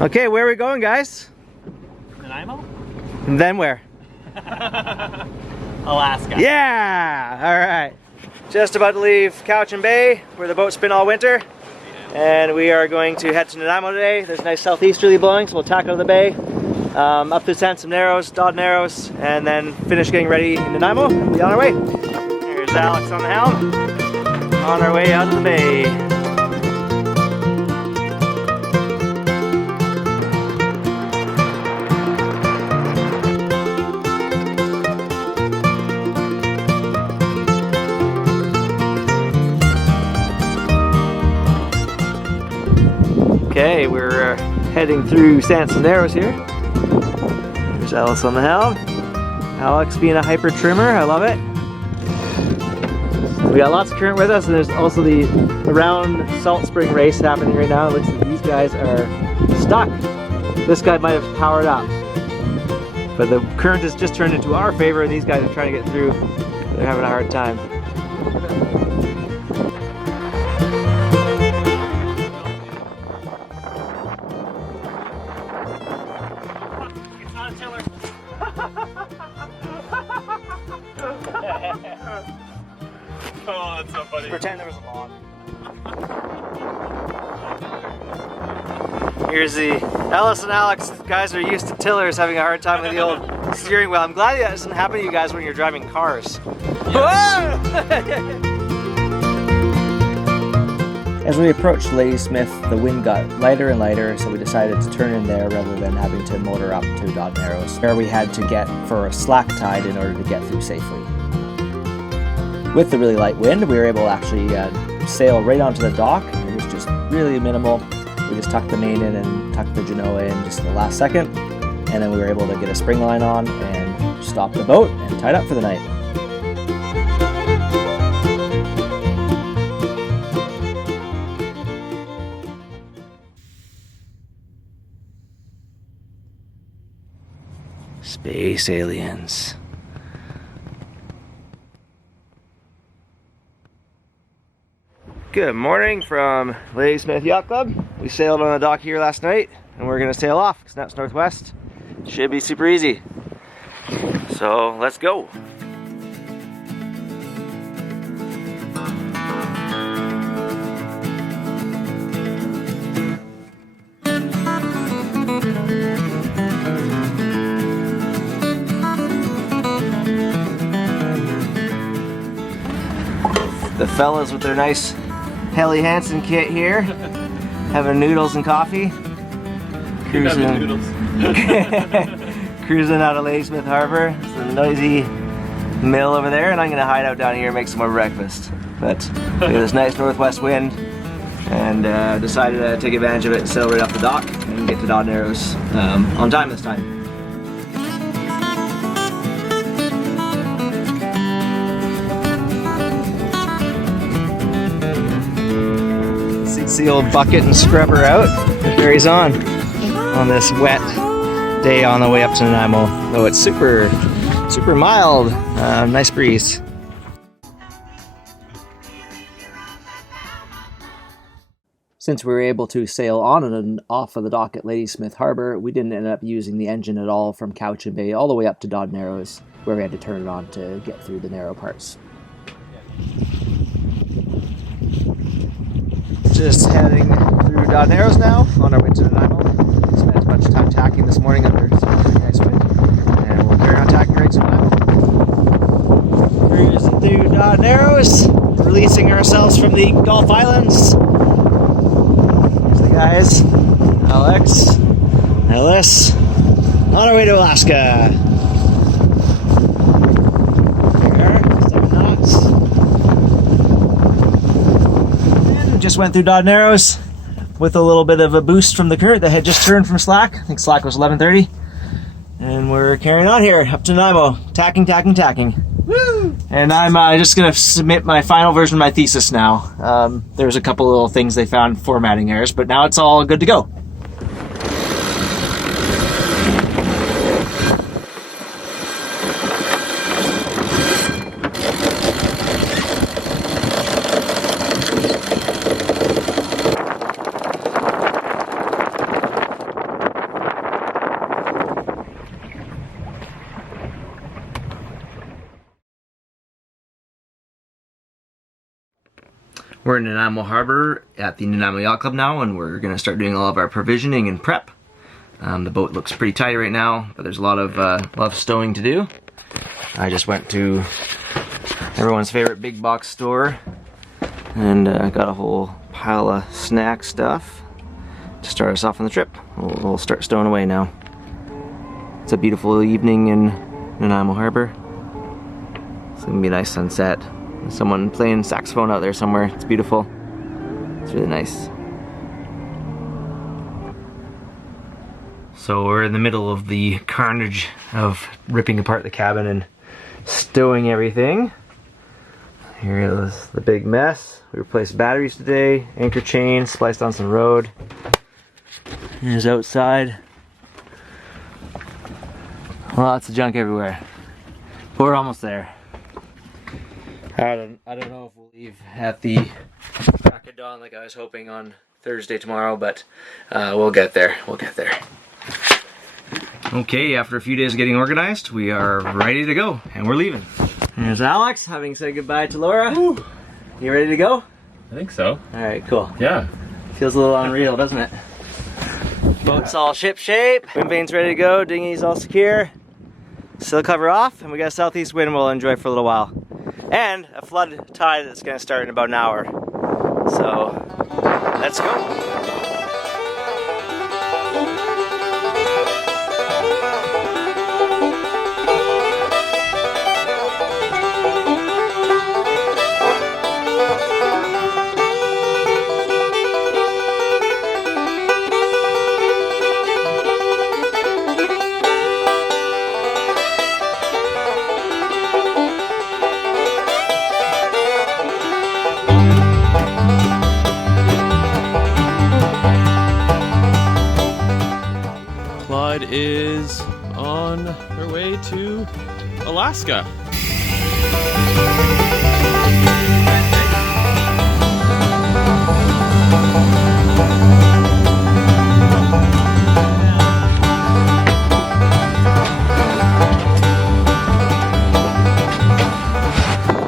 Okay, where are we going, guys? Nanaimo? And then where? Alaska. Yeah! Alright. Just about to leave Cowichan Bay, where the boats been all winter. And we are going to head to Nanaimo today. There's a nice southeasterly blowing, so we'll tack out of the bay. Up to Sansom Narrows, Dodd Narrows, and then finish getting ready in Nanaimo and be on our way. Here's Alex on the helm. On our way out of the bay. Okay, we're heading through Sansom Narrows here. There's Alice on the helm. Alex being a hyper trimmer, I love it. We got lots of current with us, and there's also the round salt spring race happening right now. It looks like these guys are stuck. This guy might have powered up, but the current has just turned into our favor, and these guys are trying to get through. They're having a hard time. Oh, that's so funny. Pretend there was a log. Here's the Ellis and Alex. Guys are used to tillers having a hard time with the old steering wheel. I'm glad that doesn't happen to you guys when you're driving cars. As we approached Ladysmith, the wind got lighter and lighter, so we decided to turn in there rather than having to motor up to Dodd Narrows, where we had to get for a slack tide in order to get through safely. With the really light wind, we were able to actually sail right onto the dock. It was just really minimal. We just tucked the main in and tucked the genoa in just in the last second, and then we were able to get a spring line on and stop the boat and tied up for the night. Space aliens. Good morning from Ladysmith Yacht Club. We sailed on the dock here last night, and we're gonna sail off because that's northwest. Should be super easy. So let's go. The fellas with their nice Helly Hansen kit here, having noodles and coffee, cruising, cruising out of Ladysmith Harbor. It's a noisy mill over there, and I'm gonna hide out down here and make some more breakfast. But we have this nice northwest wind, and decided to take advantage of it and sail right off the dock and get to Dodd Narrows on time this time. The old bucket and scrubber out. It carries on this wet day on the way up to Nanaimo. Though it's super mild, nice breeze. Since we were able to sail on and off of the dock at Ladysmith Harbor, we didn't end up using the engine at all from Cowichan Bay all the way up to Dodd Narrows, where we had to turn it on to get through the narrow parts. Just heading through Dodd Narrows now, on our way to Nanaimo. Spent a bunch of time tacking this morning under some really nice wind, and we'll carry on tacking right to Nanaimo. Cruising through Dodd Narrows, releasing ourselves from the Gulf Islands. There's the guys, Alex, Ellis, on our way to Alaska. There, 7 knots. Just went through Dodd Narrows with a little bit of a boost from the current that had just turned from slack. I think slack was 11:30, and we're carrying on here up to Nanaimo, tacking. Woo! And I'm just gonna submit my final version of my thesis now. There's a couple little things they found, formatting errors, but now it's all good to go. We're in Nanaimo Harbor at the Nanaimo Yacht Club now, and we're going to start doing all of our provisioning and prep. The boat looks pretty tight right now, but there's a lot of stowing to do. I just went to everyone's favorite big box store and got a whole pile of snack stuff to start us off on the trip. We'll start stowing away now. It's a beautiful evening in Nanaimo Harbor. It's gonna be a nice sunset. There's someone playing saxophone out there somewhere. It's beautiful. It's really nice. So we're in the middle of the carnage of ripping apart the cabin and stowing everything. Here is the big mess. We replaced batteries today, anchor chain, spliced on some road. Here's outside. Lots of junk everywhere. But we're almost there. I don't know if we'll leave at the crack of dawn like I was hoping on Thursday tomorrow, but we'll get there. We'll get there. Okay, after a few days of getting organized, we are ready to go, and we're leaving. There's Alex, having said goodbye to Laura. Woo. You ready to go? I think so. Alright, cool. Yeah. Feels a little unreal, doesn't it? Boat's all ship shape, wind vane's ready to go, dinghy's all secure. Sail cover off, and we got a southeast wind we'll enjoy for a little while. And a flood tide that's going to start in about an hour. So, let's go. Is on her way to Alaska.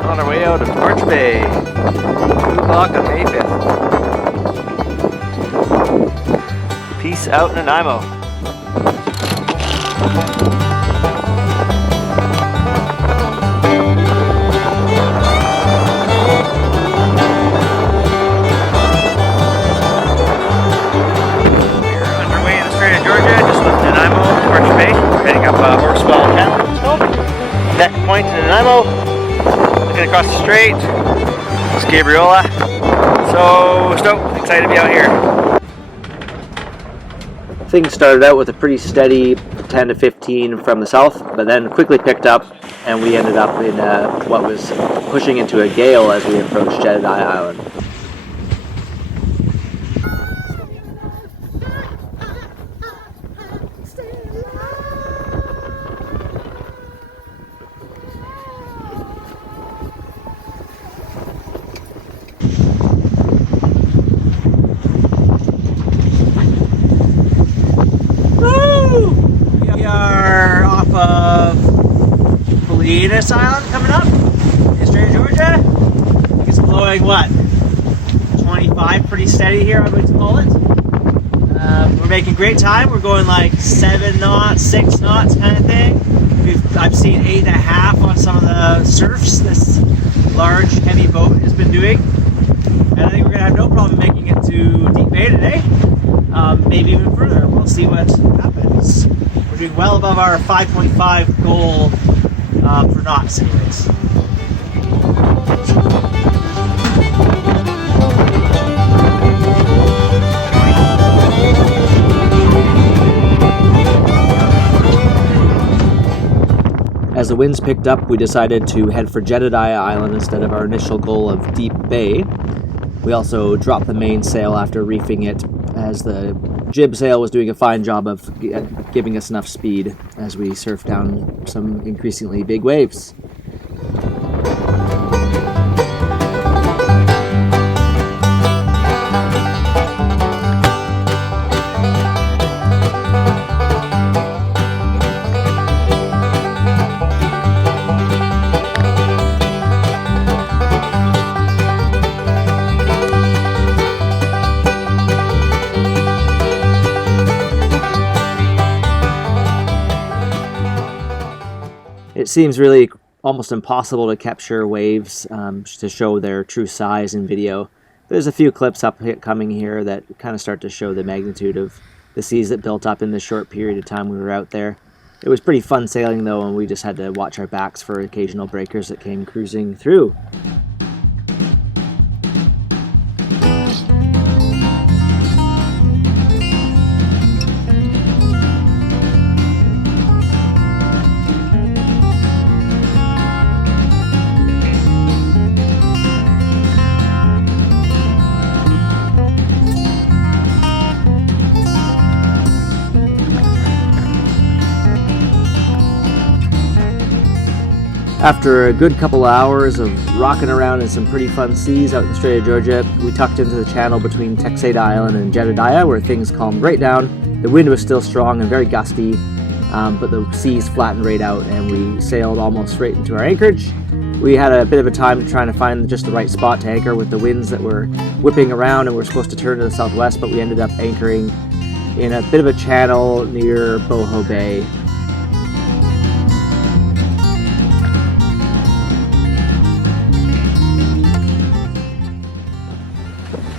On our way out of Cowichan Bay, 2 o'clock on May 5th. Peace out, Nanaimo. Point to Nanaimo, looking across the strait. It's Gabriola. So stoked, excited to be out here. Things started out with a pretty steady 10 to 15 from the south, but then quickly picked up, and we ended up in what was pushing into a gale as we approached Jedediah Island. Engineless Island coming up in Strait of Georgia. I think it's blowing what? 25, pretty steady here, I'm going to call it. We're making great time. We're going like 7 knots, 6 knots kind of thing. I've seen 8.5 on some of the surfs this large, heavy boat has been doing. And I think we're going to have no problem making it to Deep Bay today. Maybe even further. We'll see what happens. We're doing well above our 5.5 goal for knots anyways. As the winds picked up, we decided to head for Jedediah Island instead of our initial goal of Deep Bay. We also dropped the mainsail after reefing it, as the jib sail was doing a fine job of giving us enough speed as we surfed down some increasingly big waves. It seems really almost impossible to capture waves to show their true size in video. There's a few clips coming here that kind of start to show the magnitude of the seas that built up in the short period of time we were out there. It was pretty fun sailing though, and we just had to watch our backs for occasional breakers that came cruising through. After a good couple of hours of rocking around in some pretty fun seas out in the Strait of Georgia, we tucked into the channel between Strait Island and Jedediah, where things calmed right down. The wind was still strong and very gusty, but the seas flattened right out, and we sailed almost straight into our anchorage. We had a bit of a time trying to find just the right spot to anchor with the winds that were whipping around, and we're supposed to turn to the southwest, but we ended up anchoring in a bit of a channel near Boho Bay.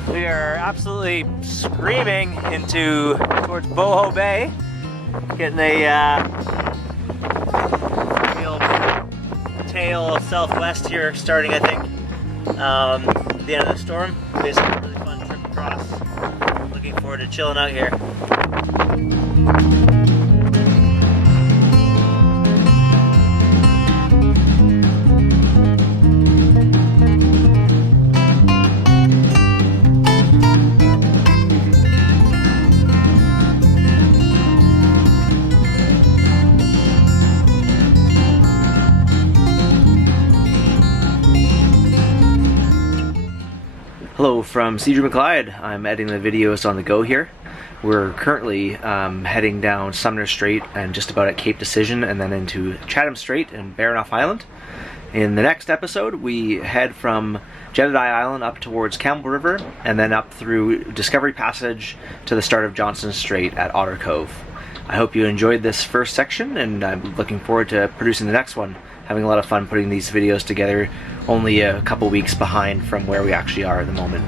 We are absolutely screaming towards Boho Bay, getting a real tail southwest here, starting I think the end of the storm. Basically, a really fun trip across. Looking forward to chilling out here. Hello from Cedar McLeod. I'm editing the videos on the go here. We're currently heading down Sumner Strait and just about at Cape Decision, and then into Chatham Strait and Baranof Island. In the next episode, we head from Jedediah Island up towards Campbell River, and then up through Discovery Passage to the start of Johnson Strait at Otter Cove. I hope you enjoyed this first section, and I'm looking forward to producing the next one. Having a lot of fun putting these videos together, only a couple weeks behind from where we actually are at the moment.